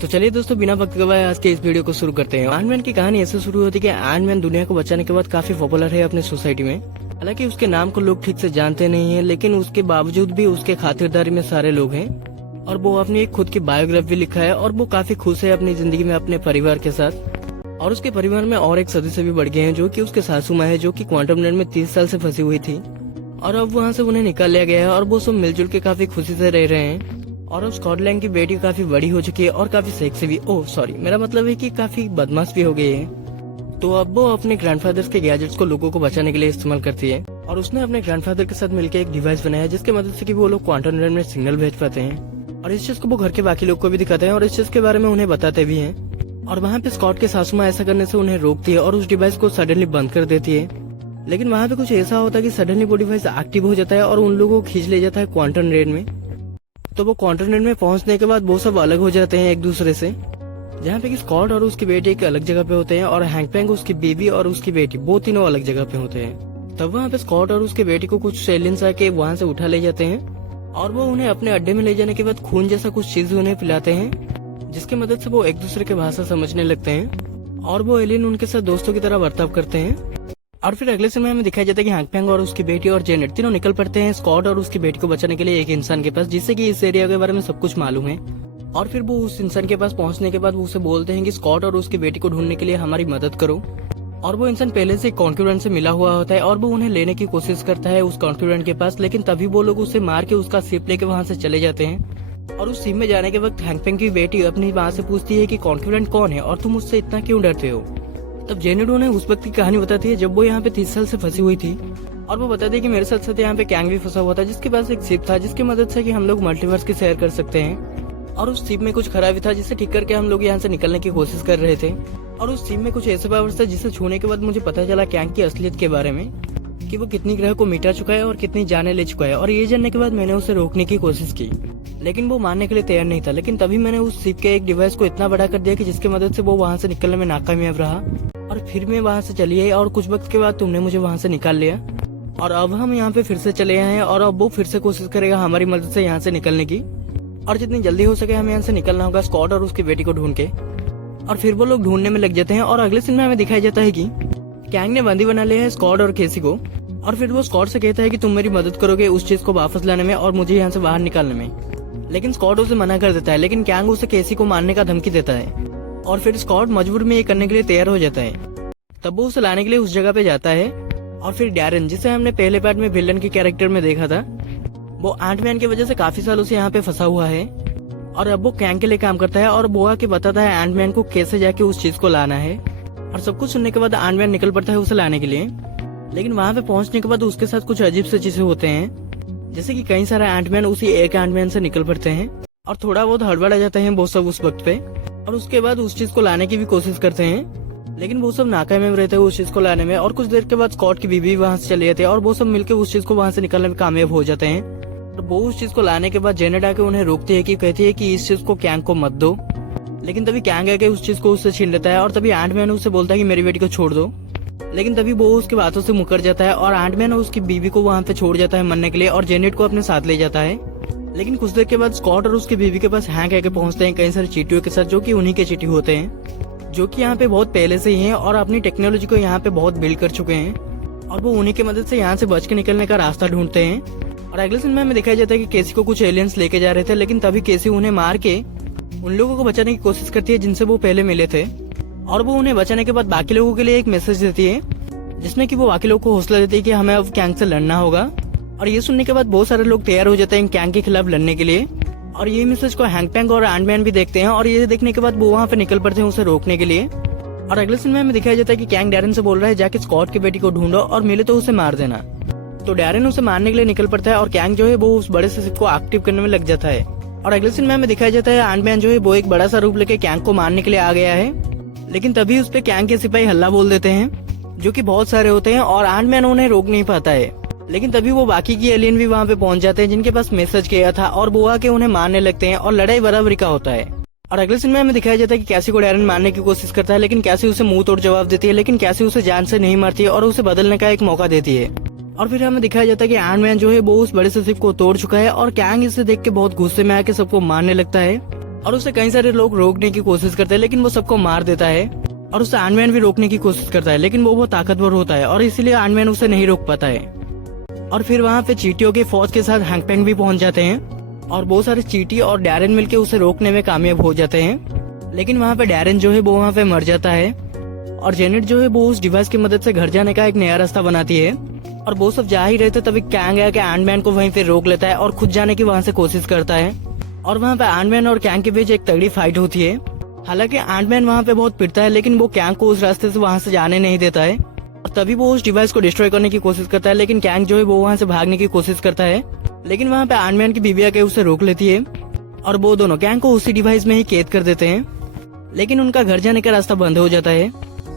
तो चलिए दोस्तों, बिना वक्त गवाए आज के इस वीडियो को शुरू करते हैं। आयरन मैन की कहानी ऐसे शुरू होती है कि आयरन मैन दुनिया को बचाने के बाद काफी पॉपुलर है अपने सोसाइटी में। हालांकि उसके नाम को लोग ठीक से जानते नहीं है, लेकिन उसके बावजूद भी उसके खातिरदारी में सारे लोग हैं। और वो अपनी एक खुद की बायोग्राफी लिखा है और वो काफी खुश है अपनी जिंदगी में अपने परिवार के साथ। और उसके परिवार में और एक सदस्य भी बढ़ गए हैं, जो कि उसके सासू माँ है, जो कि क्वांटम लैंड में 30 साल से फंसी हुई थी और अब वहाँ से उन्हें निकाल लिया गया है और वो सब मिलजुल के काफी खुशी से रह रहे हैं। और अब स्कॉटलैंड की बेटी काफी बड़ी हो चुकी है और काफी सेक्सी भी, मेरा मतलब है कि काफी बदमाश भी हो गई है। तो अब वो अपने ग्रैंडफादर के गैजेट्स को लोगों को बचाने के लिए इस्तेमाल करती है और उसने अपने ग्रैंडफादर के साथ मिलकर एक डिवाइस बनाया जिसकी मदद से कि वो लोग क्वांटम लैंड में सिग्नल भेज पाते हैं। और इस चीज को वो घर के बाकी लोग को भी दिखाते हैं और इस चीज के बारे में उन्हें बताते भी हैं। और वहाँ पे स्कॉट के सासू माँ ऐसा करने से उन्हें रोकती है और उस डिवाइस को सडनली बंद कर देती है। लेकिन वहाँ पे कुछ ऐसा होता है कि सडनली वो डिवाइस एक्टिव हो जाता है और उन लोगों को खींच ले जाता है क्वांटम लैंड में। तो वो क्वांटम लैंड में पहुंचने के बाद वो सब अलग हो जाते हैं एक दूसरे से, जहाँ पे कि स्कॉट और उसकी बेटी एक अलग जगह पे होते हैं और हैंकपैंग, उसकी बीबी और उसकी बेटी, वो तीनों अलग जगह पे होते हैं। तब वहाँ पे स्कॉट और उसकी बेटी को कुछ एलियंस आके वहाँ से उठा ले जाते हैं और वो उन्हें अपने अड्डे में ले जाने के बाद खून जैसा कुछ चीज उन्हें पिलाते हैं, जिसकी मदद से वो एक दूसरे की भाषा समझने लगते हैं और वो एलियन उनके साथ दोस्तों की तरह बर्ताव करते हैं। और फिर अगले समय में दिखाया जाता है कि हैंकपैंग और उसकी बेटी और जेनेट तीनों निकल पड़ते हैं स्कॉट और उसकी बेटी को बचाने के लिए एक इंसान के पास, जिससे कि इस एरिया के बारे में सब कुछ मालूम है। और फिर वो उस इंसान के पास पहुंचने के बाद वो उसे बोलते हैं कि स्कॉट और उसकी बेटी को ढूंढने के लिए हमारी मदद करो। और वो इंसान पहले से कॉन्क्यूरेंट से मिला हुआ होता है और वो उन्हें लेने की कोशिश करता है उस कॉन्क्यूरेंट के पास, लेकिन तभी वो लोग उसे मार के उसका शिप लेके वहाँ से चले जाते हैं। और उस शिप में जाने के वक्त हैंकपैंग की बेटी अपनी माँ से पूछती है कि कॉन्क्यूरेंट कौन है और तुम उससे इतना क्यों डरते हो। तब जेनेट उन्हें उस वक्त की कहानी बताती है जब वो यहाँ पे 30 साल से फंसी हुई थी और वो बताती है कि मेरे साथ साथ यहाँ पे कैंग भी फंसा हुआ था, जिसके पास एक शिप था जिसकी मदद से कि हम लोग मल्टीवर्स की सैर कर सकते हैं। और उस शिप में कुछ खराबी था जिसे ठीक करके हम लोग यहाँ से निकलने की कोशिश कर रहे थे। और उस शिप में कुछ ऐसे पावर्स था जिसे छूने के बाद मुझे पता चला कैंग की असलियत के बारे में, कि वो कितनी ग्रह को मिटा चुका है और कितनी जाने ले चुका है। और ये जानने के बाद मैंने उसे रोकने की कोशिश की, लेकिन वो मानने के लिए तैयार नहीं था। लेकिन तभी मैंने उस शिप के एक डिवाइस को इतना बड़ा कर दिया कि जिसकी मदद से वो वहाँ से निकलने में नाकामयाब रहा और फिर मैं वहाँ से चली आई और कुछ वक्त के बाद तुमने मुझे वहाँ से निकाल लिया। और अब हम यहाँ पे फिर से चले आए हैं और अब वो फिर से कोशिश करेगा हमारी मदद से यहाँ से निकलने की। और जितनी जल्दी हो सके हमें यहाँ से निकलना होगा स्कॉट और उसकी बेटी को ढूंढ के। और फिर वो लोग ढूंढने में लग जाते हैं और अगले सीन में हमें दिखाया जाता है कि कैंग ने बंदी बना लिया है स्कॉट और केसी को। और फिर वो स्कॉट से कहता है कि तुम मेरी मदद करोगे उस चीज को वापस लाने में और मुझे यहाँ से बाहर निकालने में। लेकिन स्कॉट उसे मना कर देता है, लेकिन कैंग उसे केसी को मारने का धमकी देता है और फिर स्कॉट मजबूर में ये करने के लिए तैयार हो जाता है। तब वो उसे लाने के लिए उस जगह पे जाता है और फिर डैरेन, जिसे हमने पहले पार्ट में विलन के कैरेक्टर में देखा था, वो एंटमैन की वजह से काफी सालों से यहाँ पे फंसा हुआ है और अब वो कैंग के लिए काम करता है और वो आके बताता है एंटमैन को कैसे जाके उस चीज को लाना है। और सब कुछ सुनने के बाद एंटमैन निकल पड़ता है उसे लाने के लिए। लेकिन वहाँ पे पहुंचने के बाद उसके साथ कुछ अजीब से चीजें होते हैं, जैसे कि कई सारे एंटमैन उसी एक एंटमैन से निकल पड़ते हैं और थोड़ा बहुत हड़बड़ा जाते हैं वो सब उस वक्त पे। और उसके बाद उस चीज को लाने की भी कोशिश करते हैं, लेकिन वो सब नाकामयाब रहते हैं उस चीज को लाने में। और कुछ देर के बाद स्कॉट की बीवी वहाँ से चले जाते हैं और वो सब मिलकर उस चीज को वहाँ से निकलने में कामयाब हो जाते हैं। और वो उस चीज को लाने के बाद जेनेट आके उन्हें रोकती है कि कहती है कि इस चीज को कैंग को मत दो। लेकिन तभी कैंग आके उस चीज को उससे छीन लेता है और तभी एंटमैन उससे बोलता है कि मेरी बेटी को छोड़ दो। लेकिन तभी वो उसकी बातों से मुकर जाता है और एंटमैन उसकी बीवी को वहाँ पे छोड़ जाता है मरने के लिए और जेनेट को अपने साथ ले जाता है। लेकिन कुछ देर के बाद स्कॉट और उसकी बीवी के पास हैंक आके पहुंचते हैं कई सारे चींटियों के साथ, जो कि उन्हीं के चींटी होते हैं, जो कि यहाँ पे बहुत पहले से ही हैं और अपनी टेक्नोलॉजी को यहाँ पे बहुत बिल्ड कर चुके हैं। और वो उन्हीं की मदद से यहाँ से बच के निकलने का रास्ता ढूंढते हैं। और अगले सीन में हमें दिखाया जाता है कि केसी को कुछ एलियंस लेके जा रहे थे, लेकिन तभी केसी उन्हें मार के उन लोगों को बचाने की कोशिश करती है जिनसे वो पहले मिले थे। और वो उन्हें बचाने के बाद बाकी लोगों के लिए एक मैसेज देती है, जिसमें कि वो बाकी लोगों को हौसला देती है कि हमें अब कैंग से लड़ना होगा। और ये सुनने के बाद बहुत सारे लोग तैयार हो जाते हैं कैंग के खिलाफ लड़ने के लिए। और ये मैसेज को हैंकपैंग और एंटमैन भी देखते हैं और ये देखने के बाद वो वहाँ पे निकल पड़ते हैं उसे रोकने के लिए। और अगले सीन में हमें दिखाया जाता है कि कैंग डैरेन से बोल रहा है जाके स्कॉट की बेटी को ढूंढो और मिले तो उसे मार देना। तो डैरेन उसे मारने के लिए निकल पड़ता है और कैंग जो है वो उस बड़े से शिप को एक्टिव करने में लग जाता है। और अगले सीन में हमें दिखाया जाता है एंटमैन जो है वो एक बड़ा सा रूप लेके कैंग को मारने के लिए आ गया है। लेकिन तभी उस पे कैंग के सिपाही हल्ला बोल देते हैं, जो कि बहुत सारे होते हैं और एंटमैन उन्हें रोक नहीं पाता है। लेकिन तभी वो बाकी की एलियन भी वहाँ पे पहुंच जाते हैं जिनके पास मैसेज गया था और वो आके उन्हें मारने लगते हैं और लड़ाई बराबरी का होता है। और अगले सीन में हमें दिखाया जाता है कि कैसी को डैरेन मारने की कोशिश करता है, लेकिन कैसी उसे मुंह तोड़ जवाब देती है, लेकिन कैसी उसे जान से नहीं मारती है और उसे बदलने का एक मौका देती है। और फिर हमें दिखाया जाता है कि एंटमैन जो है वो उस बड़े से शिप को तोड़ चुका है और कैंग इसे देख के बहुत गुस्से में आके सबको मारने लगता है। और उसे कई सारे लोग रोकने की कोशिश करते हैं, लेकिन वो सबको मार देता है। और उसे आयरन भी रोकने की कोशिश करता है, लेकिन वो बहुत ताकतवर होता है और इसीलिए आयरन उसे नहीं रोक पाता है। और फिर वहाँ पे चींटियों की फौज के साथ हैंक पेंग भी पहुंच जाते हैं और बहुत सारे चींटी और डैरेन मिलके उसे रोकने में कामयाब हो जाते हैं। लेकिन वहाँ पे डैरेन जो है वो वहाँ पे मर जाता है और जेनेट जो है वो उस डिवाइस की मदद से घर जाने का एक नया रास्ता बनाती है। और वो सब जा ही रहे थे तभी कैंग आके आयरन को वहीं पे रोक लेता है और खुद जाने की वहाँ से कोशिश करता है। और वहाँ पे आयरन और कैंग के बीच एक तगड़ी फाइट होती है। हालांकि आयरन वहाँ पे बहुत पिटता है, लेकिन वो कैंग को उस रास्ते से वहाँ से जाने नहीं देता है। और तभी वो उस डिवाइस को डिस्ट्रॉय करने की कोशिश करता है, लेकिन कैंग जो है वो वहाँ से भागने की कोशिश करता है। लेकिन वहाँ पे आयरन की बीवी आके उसे रोक लेती है और वो दोनों कैंग को उसी डिवाइस में ही कैद कर देते हैं। लेकिन उनका घर जाने का रास्ता बंद हो जाता है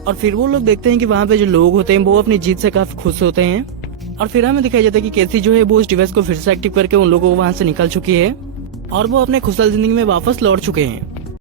और फिर वो लोग देखते हैं कि वहाँ पे जो लोग होते हैं वो अपनी जीत से काफी खुश होते हैं। और फिर हमें दिखाया जाता है कि कैसी जो है वो उस डिवाइस को फिर से एक्टिव करके उन लोगों को वहाँ से निकाल चुकी है और वो अपने खुशहाल जिंदगी में वापस लौट चुके हैं।